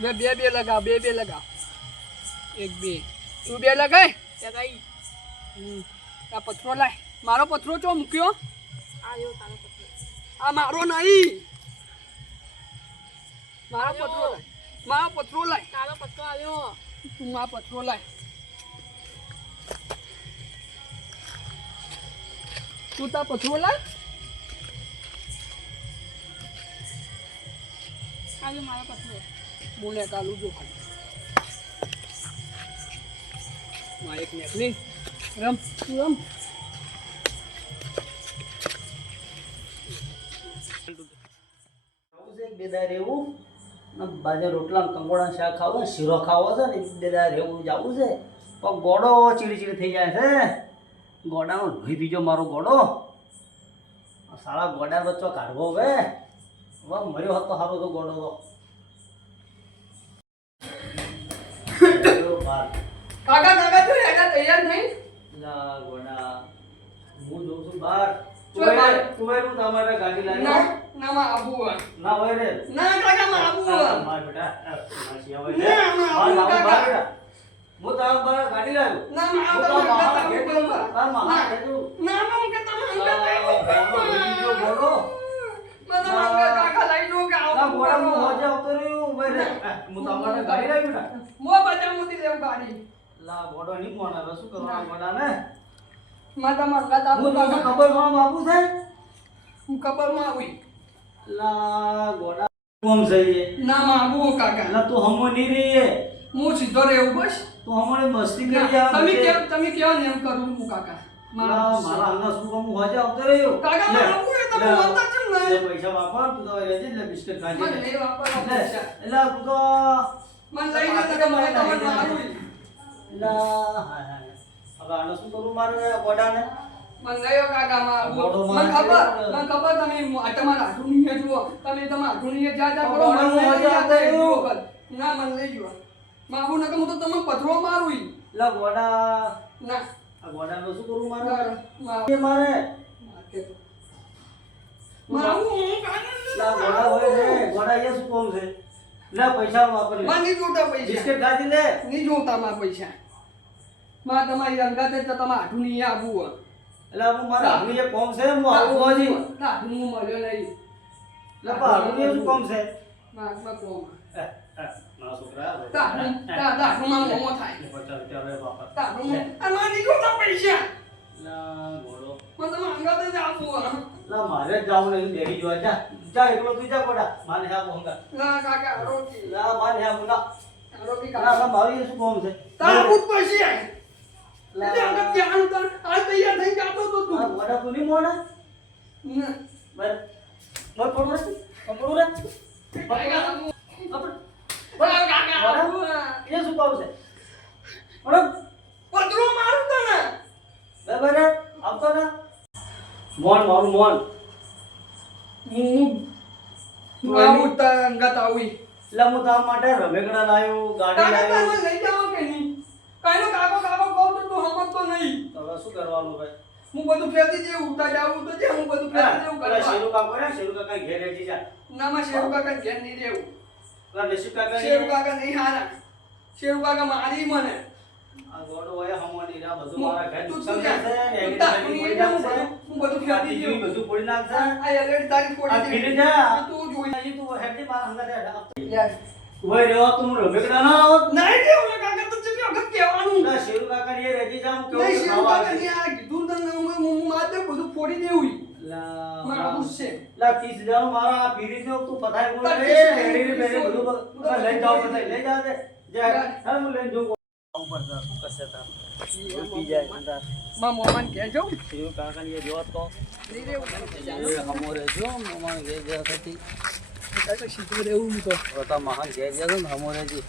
બે બે બે લગાવ બે બે લગાવ એક બે તું બે લગાય લગાઈ આ પથરો લાય મારો પથરો ચો મૂક્યો આયો તારો પત્ર આ મારો નહીં મારો પથરો લાય મારો પથરો લાય તારો પત્ર આવ્યો તું આ પથરો લાય તું તા પથરો લાય આવ્યો મારો પત્ર બોલે કાલું જો ખાલી માં એક નેકલી રમ તું રમ બેદાર રહેવું ને બાજુ રોટલા કંકોડા શાક ખાવું શીરો ખાવો છે ને બેદાર રહેવું જવું છે પણ ગોડો ચીડી થઈ જાય છે ગોડાનો લોહી પીજો મારો ગોડો સારા ગોડા વચ્ચો કાઢવો હવે મર્યો હતો સારો તો ગોડો તો કાકા કાકા તું એકા તૈયાર થઈ લા ગોડા હું જોઉં છું બહાર ચલ બહાર. તું તમારે ગાડી લાવી ના ના માં આબુ ના હોય રે ના કાકા માં આબુ માર બેટા માસી આવે છે ના, ના, આવું બાર કાકા. બેટા હું તારા બાર ગાડી લાવ્યો ના માં હું આબુ તારા મામા ઘેર જઉં. તારા મામા ઘેર જઉં. ના માં કે તમે ગોડો બીજો ગોડો. મને મંગા કાકા લઈ લો કે ના ગોડા હું હોજે આવતો રહ્યો ઉભે રે હું તમારે ગાડી લાવ્યો ને મો બચા મુતી લેવ ગાડી લા ગોડો નહીં મોના હવે શું કરવાનું ગોડાને માતા મંગા તા હું તો ખબર માં બાપુ છે હું ખબર માં આવી લા ગોડા કોમ સહી ના માં આબુ કાકા લા તું હમો નહીં રે હું સીધો રહેવું બસ તું હમણે મસ્તી કરી જા તમે કેવો નેમ કરું હું કાકા મારા અંગા શું કામ હું હોજે આવતો રહ્યો કાકા લે, માં આબુ એ તમે લે, બોલતા કેમ લે નહીં પૈસા વાપર તું તો લેજે ને બિસ્કિટ ખાજે મને લઈ વાપરવા લે પૈસા એટલે તું તો મને લઈ જતો કે મને તમને મારું લા હાય હાય હવે આને શું કરું મારે ગોડાને મને લઈ કાકા માં આબુ ગોડો મને મારે ખબર છે. મને ખબર તમે તમારા આઠુની જુઓ તમે તમારા આઠુની જા જા કરો ગોડો મને લઈ મજા જાતા એક આવ્યો. વખત. ના મને લઈ જુઓ માબુ નકર હું તો તમને પથરો મારું ઈ. લા ગોડા ના આ ગોડાને શું કરું મારે મારું એ મારે મારું લા ગોડા હોય રે ગોડા એ શું કામ છે લે પૈસા વાપર લે માં નહીં જોતા પૈસા બિસ્કિટ ખાધી લે નહીં જોતા માં પૈસા માં તમારી અંગાતે તો તમે આઠું નહીં આવું એટલે હું મારા હાથની એક કોમ છે હું આવું હોજી આઠું હું મળ્યો નહીં લે પણ હાથની શું કોમ છે માં કોમ મારા છોકરા તાઠું માં મોમો થાય પચાસ રૂપિયા લે બાપા તાઠું માં નહીં જોતા પૈસા લા ગોડો મને તમે અંગાતે જ આપવું લા મારે જ જાવું નહીં બેહી જોવા જા જા એકલો તું જા ગોડા માને હા બોંગા ના કાકા રોટી લા માને હા બોંગા રોટી લા કાકા લા મારી એ શું કોમ છે તારું પૈસા એટલે અંગત ત્યાં તો આ તૈયાર થઈ જાતો તો તું આ ગોડા તું નહીં મોડા ના બર બર પડો રે પકડો રે કાકા પકડ બોલા કાકા એ શું કોમ છે ઓડો પથરો મારું તને બરાબર આવતો ને મોન મારું મોન હું આવું તાર અંગત આવી એટલે હું તાર માટે રમેકડા લાવ્યો ગાડી કાકા લાવ્યો તમે લઈ જાઓ કે નહીં કાઈનો કાકો કાકો કહું તો તું સમજતો નહીં તો હવે શું કરવાનું ભાઈ હું બધું ફેરતી જેવું ઉતા જાવું તો જે હું બધું ફેરતી જેવું પેલા કરવા શેરુ કાકા ને શેરુ કાકા ઘેર રહેજી જા નામાં શેરુ કાકા ઘેર નહીં રહેવું પેલા નસીબ કાકા શેરુ કાકા નહીં હારા શેરુ કાકા મારી મને આ ગોડો હોય હમોની રા બધું મારા ઘર તું નુકસાન જા. કરશે ને તું એની તા, બધી તું ફોડી જા, હું નાખશે બધું આ ફેરતી ટીવી જેવું બધું ફોડી નાખશે આ એલરેડી તારી આ ફોડી ફીરી દીધી. જા તું જોઈ અહીં તું હેડી મારા હંગા દે યાર ઉભા રહ્યો તું રમેકડા ના આવત નહીં દેવું ને કાકા તો ચેટલી વખત કહેવાનું ના શેરુ કાકા ને રહેજી જા હું નહીં શેરુ કેવું કાકા નહીં આ કીધું તને હું માર દે બધું ફોડી દેવું મારું છે લા 30,000 મારા આ ફીરી જો તું પતાય બોલ તાર રે 30,000 હેડી રે બધું બધું લઈ જાવ પતાય લઈ જા દે જા હાલ હું લઈને જઉં ઉપર જા શું કરશે તાર પી જાય અંદર માં મોમાન કહેજો શેરુ કાકા ને જોત તો નહીં રહેવું એ હમોરે જો મોમાં ગે જા હતી કાકા સીધું રહેવું હું તો વતા મહાન ગે જા ને હમોરે જી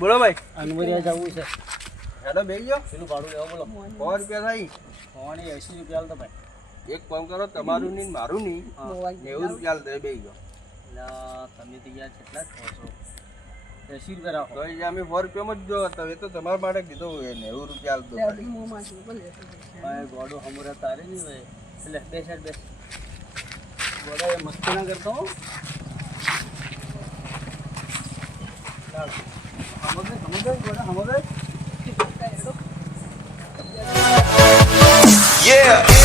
બોલો ભાઈ અનવરિયા જવું છે હેડો બેસી જાઓ પેલું ભાડું લેવા બોલો 100 રૂપિયા થઈ કોણી 80 રૂપિયા હાલ તો ભાઈ એક કામ કરો તમારું નહીં ને મારું નહીં મોવાઈ 90 રૂપિયા દે બેસી જાઓ લા તમે તો યાર કેટલા જ કહો છો 80 રૂપિયા રાખો તો એ અમે 100 રૂપિયામાં જ જો હતા એ તો તમારા માટે કીધું હોય 90 રૂપિયા દો મોમાં છું ભલે ભાઈ ગોડો હમોરે તારે નહીં હોય એટલે બે સાઈડ બેસ ગોડા એ મસ્તી ના કરતો હો. ચાલ. સમજ ગોડા સમજ. Yeah.